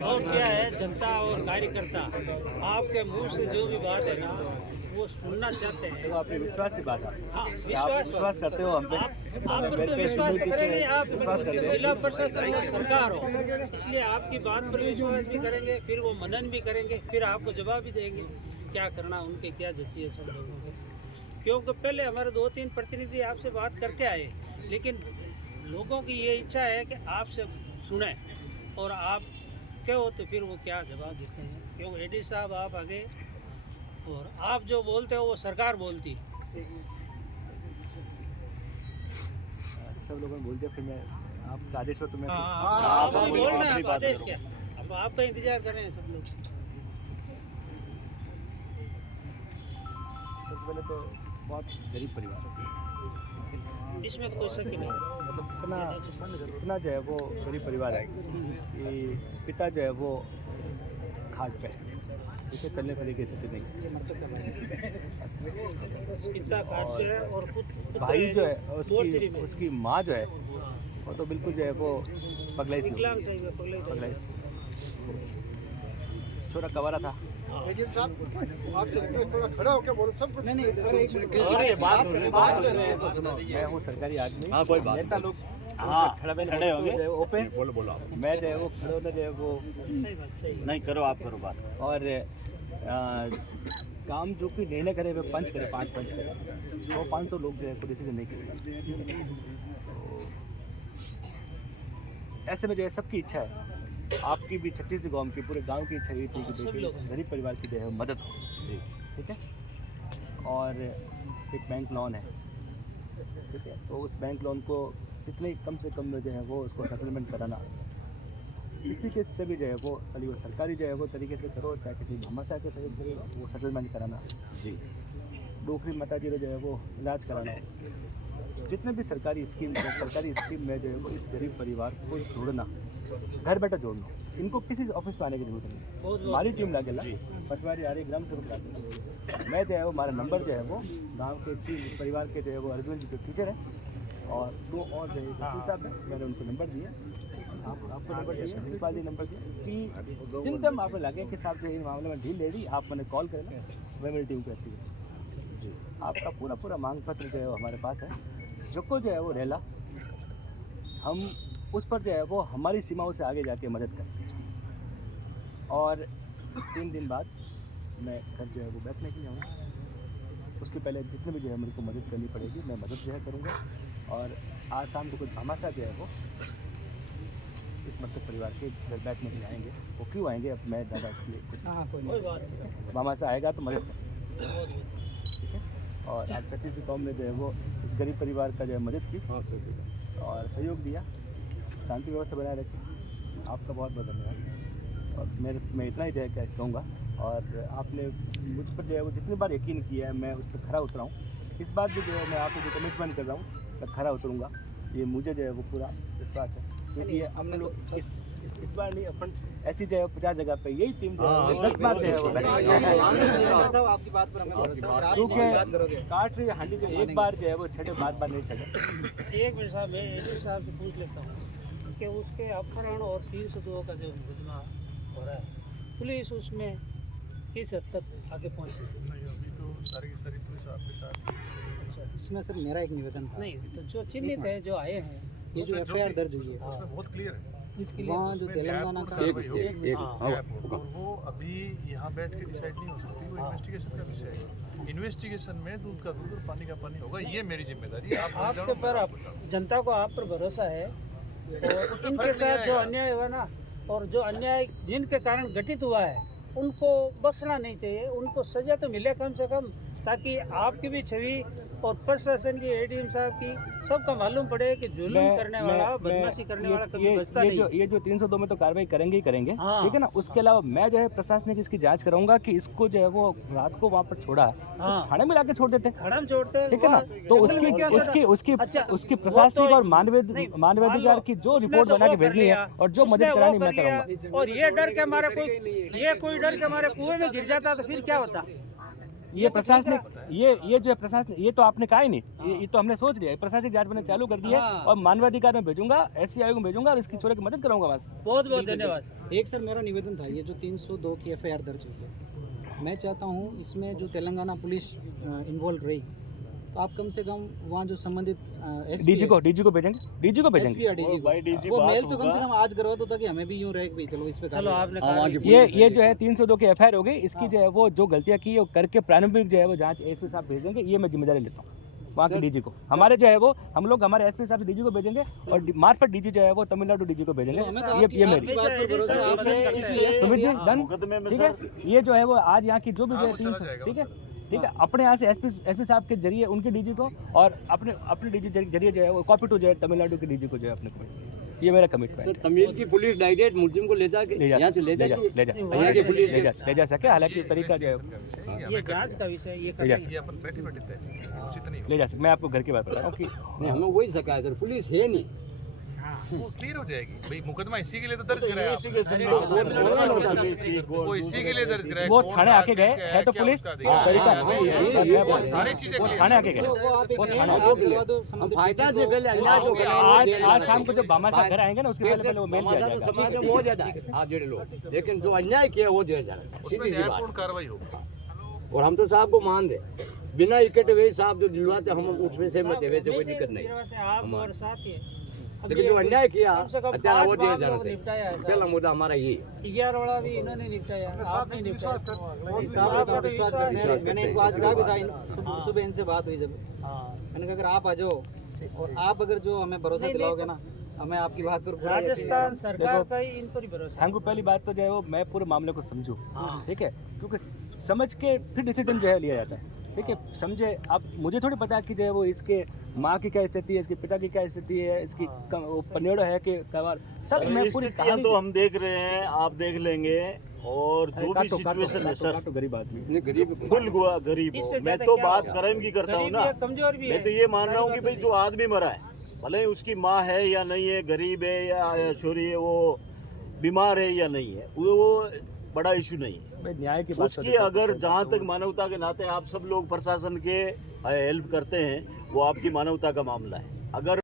और क्या है, जनता और कार्यकर्ता आपके मुंह से जो भी बात है ना वो सुनना चाहते हैं। तो आपने विश्वास की बात है। हाँ, आप विश्वास करते हो हम पे? आप पर तो विश्वास करेंगे, आप जिला प्रशासन और सरकार हो, इसलिए आपकी बात पर विश्वास भी करेंगे, फिर वो मनन भी करेंगे, फिर आपको जवाब भी देंगे क्या करना, उनके क्या जची है सब लोगों के। क्योंकि पहले हमारे 2-3 प्रतिनिधि आपसे बात करके आए, लेकिन लोगों की ये इच्छा है कि आपसे सुने और आप कहो तो फिर वो क्या जवाब देते हैं। क्योंकि एडी साहब आप आगे और आप जो बोलते हो वो सरकार बोलती। सब लोगों ने बोल दिया, फिर मैं आप आदेश हो तो मैं आप बोलना है, आदेश क्या, अब आपका इंतजार कर रहे हैं सब लोग। सबसे पहले तो बहुत गरीब परिवार है, इसमें तो कोई शक ही नहीं। मतलब इतना जो है वो गरीब परिवार है कि पिता जो है वो खाट पे है, ठीक है, चलने फिरने की स्थिति नहीं। पिता खाते हैं और भाई जो है उसकी माँ जो है वो तो बिल्कुल जो है वो पगलाई सी पगलाई। छोरा कवारा था। खड़ा होकर बोलो सब कुछ। नहीं मैं हूँ सरकारी आदमी। हाँ, कोई बात नेता लोग खड़े होंगे। ओपन बोलो मैं जो है वो खड़े होना जो है वो नहीं करो, आप करो बात। और काम जो कि निर्णय करे वे पंच करे, 5 पंच करे, 100-500 लोग जो है कोई डिसीजन नहीं करे। तो ऐसे में जो है सबकी इच्छा है, आपकी भी 36 गांव की, पूरे गांव की इच्छा ये थी कि देखिए गरीब परिवार की जो है मदद हो, ठीक है। और एक बैंक लोन है, ठीक है, तो उस बैंक लोन को कितने कम से कम में जो है वो उसको सेटलमेंट कराना, इसी के से भी जो है वो खाली वो सरकारी जो है वो तरीके से करो, चाहे किसी भामाशाह के तरीके से वो सेटलमेंट कराना जी। डोकरी माता जी जो है वो इलाज कराना, जितने भी सरकारी स्कीम में जो है वो इस गरीब परिवार को जोड़ना, घर बैठा जोड़ना, इनको किसी ऑफिस में आने की जरूरत नहीं। हमारी टीम लागेला, पटवारी आ रही, ग्राम सेवक लागेला, मैं जो है वो हमारा नंबर जो है वो गाँव के 3 परिवार के जो है वो अर्जुन जी के टीचर है और 2 और जो है साहब है, मैंने उनको नंबर दिया, आपको नंबर दिया, प्रिंसिपल जी नंबर दिया कि जिन टाइम आपको लगे कि साहब जो इस मामले में ढील ले रही, आप मैंने कॉल करना, वह मेरी टीम करती है जी। आपका पूरा मांग पत्र जो है वो हमारे पास है, जो को जो है वो रेला हम उस पर जो है वो हमारी सीमाओं से आगे जाके मदद करते हैं। और 3 दिन बाद मैं घर जो है वो बैठने के लिए आऊँगा, उसके पहले जितने भी जो है मेरे को मदद करनी पड़ेगी मैं मदद जो है करूँगा। और आज शाम को कुछ भामाशाह जो है वो इस मृतक परिवार के घर बैठने के लिए आएंगे। वो क्यों आएंगे अब मैं ज़्यादा इसलिए कुछ भामाशाह आएगा तो मदद करेंगे, ठीक है। और आज 36 गाँव में जो है वो इस गरीब परिवार का जो है मदद की और सहयोग दिया, शांति व्यवस्था बनाए रखी। आपका बहुत बहुत धन्यवाद। और मैं इतना ही जो है कहूँगा, और आपने मुझ पर जो है वो जितनी बार यकीन किया है मैं उस पर खरा उतरा हूँ। इस बार भी जो है मैं आपको जो कमिटमेंट कर रहा हूँ मैं खरा उतरूँगा, ये मुझे जो है वो पूरा विश्वास है। क्योंकि ये हम लोग इस बार नहीं, अपन ऐसी जो है 50 जगह पे यही टीम जो है 10 बार जो है वो आपकी बात पर हमें क्योंकि काट रही हांडी जो एक बार जो है वो छठे बार नहीं छठे। एक मिनट साहब, मैं एडी साहब से पूछ लेता हूँ कि उसके अपहरण और 302 का जो मुकदमा हो रहा है, पुलिस उसमें किस हद तक आगे पहुँची? अभी तो सारी पुलिस आपके साथ। इसमें सर मेरा एक निवेदन था, नहीं तो जो चिन्हित है, जो आए हैं, ये जो एफआईआर दर्ज हुई है उसमें बहुत क्लियर है, वहाँ जो तेलंगाना का और वो अभी यहाँ बैठ के डिसाइड नहीं हो सकती, वो इन्वेस्टिगेशन का विषय है। इन्वेस्टिगेशन में दूध का दूध और पानी का पानी होगा, ये मेरी जिम्मेदारी है। आपके पर जनता को आप पर भरोसा है, और इनके साथ जो अन्याय हुआ ना, और जो अन्याय जिनके कारण घटित हुआ है उनको बख्शना नहीं चाहिए, उनको सजा तो मिले कम से कम, ताकि आपकी भी छवि और प्रशासन की, एडीएम साहब की, सबका मालूम पड़े कि जुल्म करने वाला, बदमाशी करने वाला कभी बचता नहीं। ये जो 302 में तो कार्रवाई करेंगे ही करेंगे, हाँ। ठीक है ना। उसके अलावा मैं जो है प्रशासनिक इसकी जांच कराऊंगा कि इसको जो है वो रात को वहाँ पर छोड़ा, हाँ। थाने में लाके छोड़ देते, खड़म छोड़ते, ठीक है ना। तो उसकी प्रशासनिक और मानवाधिकार की जो रिपोर्ट बना के भेजनी है और जो मदद करानी मैं करूँगा। और ये डर के हमारे कोई डर के हमारे कुएं में गिर जाता तो फिर क्या होता? ये प्रशासनिक ये जो है प्रशासन, ये तो आपने कहा ही नहीं, ये तो हमने सोच लिया है। प्रशासनिक जांच मैंने चालू कर दी है और मानवाधिकार में भेजूंगा, SC आयोग में भेजूंगा और इसकी चोरी की मदद कराऊंगा वहाँ से। बहुत बहुत धन्यवाद। एक सर मेरा निवेदन था, ये जो 302 की FIR दर्ज हुई है, मैं चाहता हूँ इसमें जो तेलंगाना पुलिस इन्वॉल्व रही, तो आप कम से कम वहाँ जो संबंधित डीजी को भेजेंगे, डीजी को भेजेंगे। वो मेल तो कम से कम आज करवा दो ताकि हमें भी यूँ रहे कि चलो इस पे चलो आपने ये जो है 302 की FIR हो गई, इसकी जो है वो जो गलतियाँ की वो करके प्रारंभिक जो है वो जांच SP साहब भेज देंगे, ये मैं जिम्मेदारी लेता हूँ वहाँ के डीजी को। हमारे जो है वो हम लोग हमारे SP साहब से डीजी को भेजेंगे और मार्फत डीजी जो है वो तमिलनाडु डीजी को भेजेंगे। ये मेरी सुमित जी डन, ठीक है। ये जो है वो आज यहाँ की जो भी जो है 300, ठीक है, अपने यहाँ से SP साहब के जरिए उनके डीजी को और अपने डीजी जरिए जो है वो कॉपी टू जो है तमिलनाडु के डीजी को जो है अपने को, ये मेरा कमिटमेंट है। तमिल की पुलिस डायरेक्ट मुलजिम को ले जा सके, हालांकि तरीका जो है ये जांच का विषय ये ये अपन बैठे तय उचित नहीं ले जा सके। मैं आपको घर की बात बता रहा हूँ कि नहीं, हमें वही शिकायत है, पुलिस है नहीं, वो क्लियर हो जाएगी भाई। मुकदमा इसी के लिए तो दर्ज कराया वो इसी के लिए दर्ज कराया। वो थाने आके गए है तो पुलिस तरीका सारी चीजें वो थाने आके गए, वो थाने फायदा से गले अन्याय जो आज शाम को जब बामा साहब घर आएंगे ना उसके पहले वो मेल किया जाएगा। समाज में वो ज्यादा है आप जेड़े लोग, लेकिन जो अन्याय किया वो जेल जाना उसमें सीधी सी बात। न्यायपूर्ण कार्रवाई होगी। और हम तो साहब को मान दे बिना इकट्ठे हुए साहब जो दिलवाते हम उसमें सहमत है, वैसे कोई दिक्कत नहीं। आप और साथ ही लेकिन जो अन्याय किया से कम हत्या वो 5 जेल जाना बार निपटाया है। पहला मुद्दा हमारा ये 11 वाला भी इन्होंने निपटाया, आपने निपटाया। साहब का विश्वास करते हैं। मैंने इनको आज कहा भी था, सुबह इनसे बात हुई जब, मैंने कहा अगर आप आ जाओ और आप अगर जो हमें भरोसा दिलाओगे ना, हमें आपकी बात पर पूरा यकीन है। राजस्थान सरकार का ही इन पर ही भरोसा। हमको पहली बात तो जो है वो मैं पूरे मामले को समझूं, ठीक है, क्योंकि समझ के फिर डिसीजन जो है लिया जाता है, ठीक है। समझे आप, मुझे थोड़ी पता कि जो है वो इसके माँ की क्या स्थिति है, इसके पिता की क्या स्थिति है, इसकी पनेड़ो है कि कबार, सब मैं पूरी स्थितियां तो हम देख रहे हैं, आप देख लेंगे। और जो भी सिचुएशन है सर, गरीब आदमी फुल गरीब हो। मैं तो बात कर्म की करता हूँ ना, कमजोर भी मैं तो ये मान रहा हूँ कि भाई जो आदमी मरा है, भले ही उसकी माँ है या नहीं है, गरीब है या छोरी है, वो बीमार है या नहीं है, वो बड़ा इशू नहीं है। न्याय की बात उसकी अगर जहाँ तक मानवता के नाते आप सब लोग प्रशासन के हेल्प करते हैं, वो आपकी मानवता का मामला है। अगर